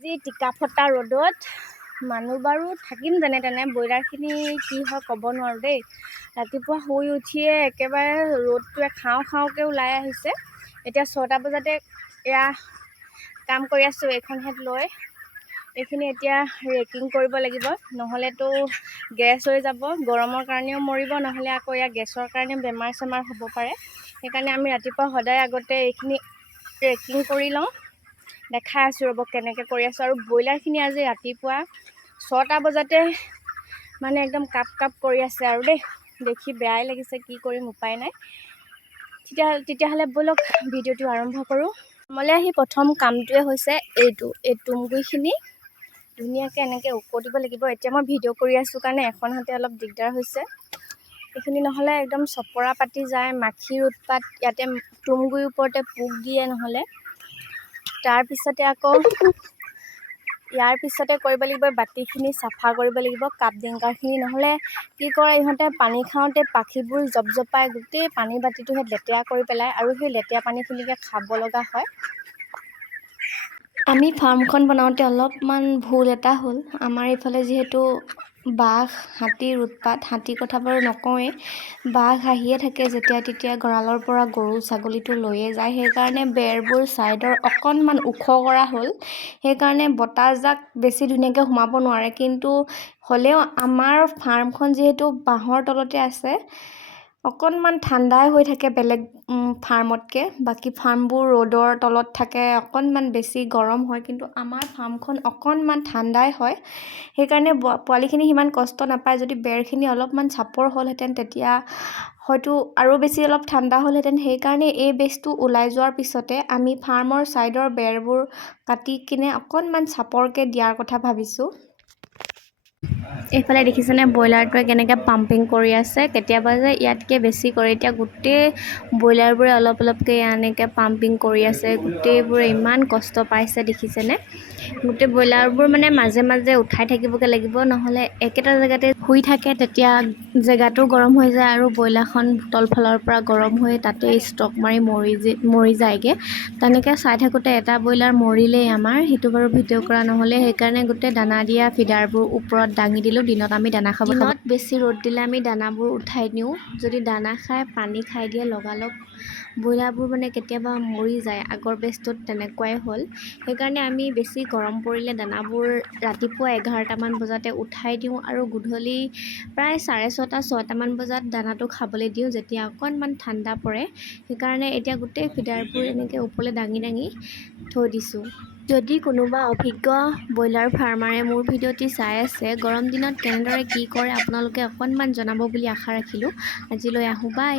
আজি টিকা ফটা ৰ'দত মানুহ বাৰু থাকিম যেনে তেনে, ব্ৰইলাৰখিনি কি হয় ক'ব নোৱাৰোঁ দেই। ৰাতিপুৱা শুই উঠিয়ে একেবাৰে ৰ'দটোৱে খাওঁ খাওঁকৈ ওলাই আহিছে। এতিয়া 6টা বজাতে এয়া কাম কৰি আছোঁ এইখন হেড লৈ। এইখিনি এতিয়া ৰেকিং কৰিব লাগিব, নহ'লেতো গেছ হৈ যাব, গৰমৰ কাৰণেও মৰিব, নহ'লে আকৌ এয়া গেছৰ কাৰণে বেমাৰ চেমাৰ হ'ব পাৰে। সেইকাৰণে আমি ৰাতিপুৱা সদায় আগতে এইখিনি ৰেকিং কৰি লওঁ। দেখাই আছোঁ ৰ'ব কেনেকৈ কৰি আছোঁ। আৰু ব্ৰইলাৰখিনি আজি ৰাতিপুৱা 6টা বজাতে মানে একদম কাপ কাপ কৰি আছে আৰু দেই, দেখি বেয়াই লাগিছে, কি কৰিম উপায় নাই। তেতিয়াহ'লে ব'লক ভিডিঅ'টো আৰম্ভ কৰোঁ। মলে আহি প্ৰথম কামটোৱে হৈছে এই তুঁহগুৰিখিনি ধুনীয়াকৈ এনেকৈ উকতিব লাগিব। এতিয়া মই ভিডিঅ' কৰি আছোঁ কাৰণে এখন হাতে অলপ দিগদাৰ হৈছে। এইখিনি নহ'লে একদম চপৰা পাতি যায়, মাখিৰ উৎপাত, ইয়াতে তুঁহগুৰিৰ ওপৰতে পোক দিয়ে। নহ'লে তাৰপিছতে আকৌ ইয়াৰ পিছতে কৰিব লাগিব বাতিখিনি চাফা কৰিব লাগিব, কাপ ডিংকাৰখিনি। নহ'লে কি কৰে ইহঁতে পানী খাওঁতে পাখিবোৰ জপজপাই গোটেই পানী বাতিটোহে লেতেৰা কৰি পেলায়, আৰু সেই লেতেৰা পানীখিনিকে খাব লগা হয়। আমি ফাৰ্মখন বনাওঁতে অলপমান ভুল এটা হ'ল। আমাৰ এইফালে যিহেতু বাঘ হাতীৰ উৎপাত, হাতীৰ কথা বাৰু নকওঁৱেই, বাঘ আহিয়ে থাকে যেতিয়া তেতিয়া গঁৰালৰ পৰা গৰু ছাগলীটো লৈয়ে যায়। সেইকাৰণে বেৰবোৰ ছাইডৰ অকণমান ওখ কৰা হ'ল, সেইকাৰণে বতাহজাক বেছি ধুনীয়াকৈ সোমাব নোৱাৰে। কিন্তু হ'লেও আমাৰ ফাৰ্মখন যিহেতু বাঁহৰ তলতে আছে, অকণমান ঠাণ্ডাই হৈ থাকে বেলেগ ফাৰ্মতকৈ। বাকী ফাৰ্মবোৰ ৰ'দৰ তলত থাকে, অকণমান বেছি গৰম হয়, কিন্তু আমাৰ ফাৰ্মখন অকণমান ঠাণ্ডাই হয়। সেইকাৰণে পোৱালিখিনি সিমান কষ্ট নাপায়। যদি বেৰখিনি অলপমান চাপৰ হ'লহেঁতেন তেতিয়া হয়তো আৰু বেছি অলপ ঠাণ্ডা হ'লহেঁতেন। সেইকাৰণে এই বেজটো ওলাই যোৱাৰ পিছতে আমি ফাৰ্মৰ ছাইডৰ বেৰবোৰ কাটি কিনে অকণমান চাপৰকৈ দিয়াৰ কথা ভাবিছোঁ। এইফালে দেখিছেনে ব্ৰইলাৰটোৱে কেনেকৈ পাম্পিং কৰি আছে। কেতিয়াবা যে ইয়াতকৈ বেছি কৰে। এতিয়া গোটেই ব্ৰইলাৰবোৰে অলপ অলপকৈ এনেকৈ পাম্পিং কৰি আছে। গোটেইবোৰে ইমান কষ্ট পাইছে দেখিছেনে। গোটেই ব্ৰইলাৰবোৰ মানে মাজে মাজে উঠাই থাকিবগৈ লাগিব, নহ'লে একেটা জেগাতে শুই থাকে, তেতিয়া জেগাটো গৰম হৈ যায় আৰু ব্ৰইলাৰখন তলফালৰ পৰা গৰম হৈ তাতেই ষ্টক মাৰি মৰি যায়গৈ। তেনেকৈ চাই থাকোঁতে এটা ব্ৰইলাৰ মৰিলেই আমাৰ, সেইটো বাৰু ভিডিঅ' কৰা নহ'লে। সেইকাৰণে গোটেই দানা দিয়া ফিডাৰবোৰ ওপৰত দাঙি দিলোঁ। দিনত আমি দানা খাব, দিনত বেছি ৰ'দ দিলে আমি দানাবোৰ উঠাই দিওঁ। যদি দানা খাই পানী খাই দিয়ে লগালগ ব্ৰইলাৰবোৰ মানে কেতিয়াবা মৰি যায়। আগৰ বেজটোত তেনেকুৱাই হ'ল। সেইকাৰণে আমি বেছি গৰম পৰিলে দানাবোৰ ৰাতিপুৱা 11টামান বজাতে উঠাই দিওঁ আৰু গধূলি প্ৰায় 6:30-7টামান বজাত দানাটো খাবলৈ দিওঁ, যেতিয়া অকণমান ঠাণ্ডা পৰে। সেইকাৰণে এতিয়া গোটেই ফিডাৰবোৰ এনেকৈ ওপৰলৈ দাঙি দাঙি থৈ দিছোঁ। যদি কোনোবা অভিজ্ঞ ব্ৰইলাৰ ফাৰ্মাৰে মোৰ ভিডিঅ'টি চাই আছে, গৰম দিনত কেনেদৰে কি কৰে আপোনালোকে অকণমান জনাব বুলি আশা ৰাখিলোঁ। আজিলৈ আহোঁ, বাই।